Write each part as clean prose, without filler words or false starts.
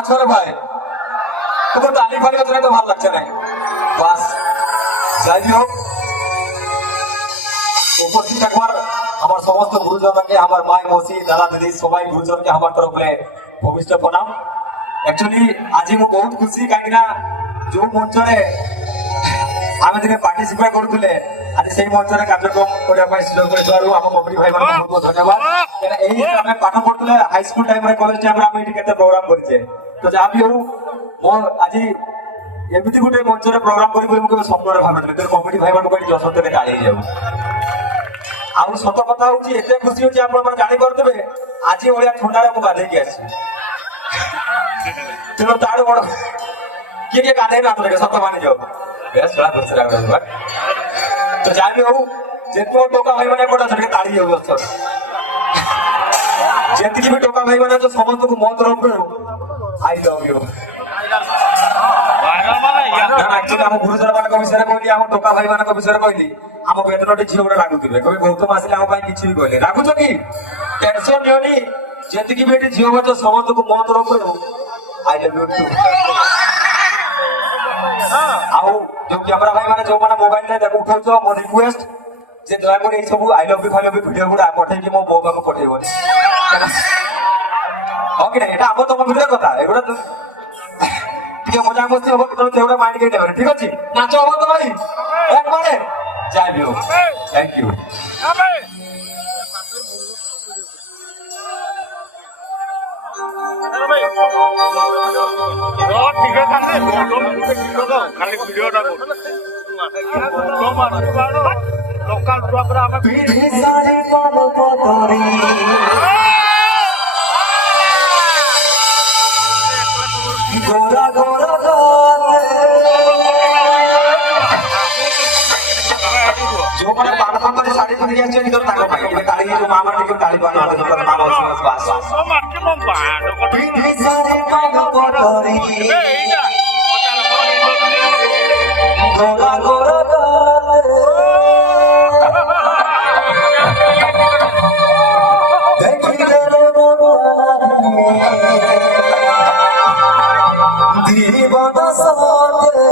আছো রে ভাই? তোকে তালি ফালি তো ভালো লাগছে না। বাস যাই হোক, উপস্থিত থাকবার আমার সমস্ত গুরুজনকে, আমার মাই মৌসি দাদা দিদি সবাই গুরুজনকে আমার তরফে ভূমিষ্ঠ প্রণাম। একচুয়ালি আজি ମୁଁ ବହୁତ ଖୁସି, କାହିଁକି ନା ଯୋଉ ମଞ୍ଚରେ ଆମେ ଦିନେ ପାର୍ଟିସିପେଟ କରୁଥିଲେ ଆଜି ସେଇ ମଞ୍ଚରେ କାର୍ଯ୍ୟକ୍ରମ କରିବା ପାଇଁ ସୁଯୋଗ ମିଳିଥିବାରୁ ଆମ କମିଟି ଭାଇମାନଙ୍କୁ ବହୁତ ବହୁତ ଧନ୍ୟବାଦ। ଏଇ ଆମେ ପାଠ ପଢୁଥିଲେ ହାଇସ୍କୁଲ ଟାଇମରେ, କଲେଜ ଟାଇମରେ ଆମେ ଏଠି କେତେ ପ୍ରୋଗ୍ରାମ କରିଛେ। ତ ଯାହା ବି ହଉ, ମୋ ଆଜି ଏମିତି ଗୋଟେ ମଞ୍ଚରେ ପ୍ରୋଗ୍ରାମ କରିବି ବୋଲି ମୁଁ କେବେ ସ୍ୱପ୍ନରେ ଭାବିନଥିଲି। ତେଣୁ କମିଟି ଭାଇମାନଙ୍କୁ ଏଠି ଯଶସ୍ୱତରେ ତାଳି ହେଇଯାଉ। ଆଉ ସତ କଥା ହଉଛି, ଏତେ ଖୁସି ହଉଛି ଆପଣମାନେ ଜାଣିପାରୁଥିବେ ଆଜି ଭଳିଆ ଥଣ୍ଡାରେ ମୁଁ ଗାଧେଇକି ଆସିଛି। ତେଣୁ ତାଠୁ ବଡ କିଏ କିଏ ଗାଧେଇ ନାହାନ୍ତି ସତ ମାନି ଯାଉ। ତ ଯାହା ବି ହଉ, ଯେତିକି ଟୋକା ଭାଇ ମାନେ ଏପଟେ ଅଛନ୍ତି ତାଳି ଯାଉ ଅଛ, ଯେତିକି ବି ଟୋକା ଭାଇ ମାନେ ଅଛ ସମସ୍ତଙ୍କୁ ମୋ ତରଫରୁ ଆଇ ଲଭ୍ ୟୁ। ଆକ୍ଚୁଆଲି ଆମ ଗୁରୁଜନ ମାନଙ୍କ ବିଷୟରେ କହିଲି, ଆମ ଟୋକା ଭାଇ ମାନଙ୍କ ବିଷୟରେ କହିଲି, ଆମ ବେତନଟି ଝିଅ ଗୋଟେ ରାଗୁଥିବେ, କହିବେ ଗୌତମ ଆସିଲେ ଆମ ପାଇଁ କିଛି ବି କହିଲେ। ରାଗୁଛ କି? ଟେନସନ ନିଅନି, ଯେତିକି ବି ଏଠି ଝିଅ ଅଛ ସମସ୍ତଙ୍କୁ ମୋ ତରଫରୁ ଆଇ ଲଭ୍ ୟୁ ଟୁ। ଆଉ ଯୋଉ କ୍ୟାମେରା ଭାଇ ମାନେ ଯୋଉମାନେ ମୋବାଇଲରେ ତାକୁ ଉଠାଉଛ, ମୋ ରିକ୍ୱେଷ୍ଟ ଯେ ଦୟାକରି ଏଇ ସବୁ ଆଇ ଲଭ୍ ୟୁ ଫାଇ ଲଭ୍ ୟୁ ଭିଡିଓ ଗୁଡା ପଠେଇକି ମୋ ବୋଉ ପାଖକୁ ପଠେଇବନି। ହଁ କି ନାହିଁ? ଏଇଟା ଆମ ତମ ଭିତରେ କଥା, ଏଗୁଡା ଟିକେ ମଜା ମସ୍ତି ହବ, କେତେବେଳେ ସେଗୁଡା ମାଇଣ୍ଡ କେହି ନେବେନି। ଠିକ ଅଛି, ନାଚ ହବ ତ ଭାଇ একবারে যাই বিও। Thank you. খালি ভিডিওটা লোকাল প্রোগ্রাম গোরা গোরা ଯୋଉମାନେ ପାନ ପାଖରେ ଶାଢୀ ପିନ୍ଧିକି ଆସିଛନ୍ତି ତାଙ୍କ ପାଇଁ ଟିକେ ତାଳି ଯୋଉ ମା ମାନେ ଟିକେ ତାଳି ପାନ ମା ଗୋରା ଗୋରା दीवाना साथे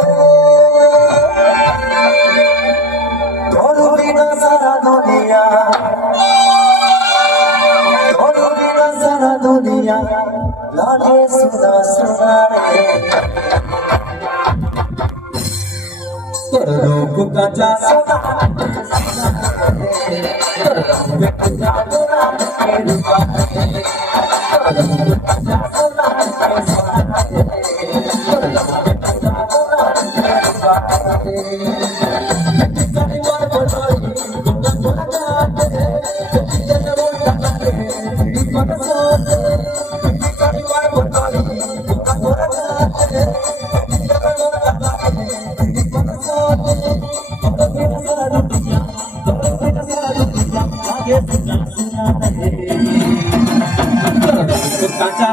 तोर बिना सारा दुनिया, तोर बिना सारा दुनिया लागे सुना सुना रे। तोर रूप का जा सोना Kaca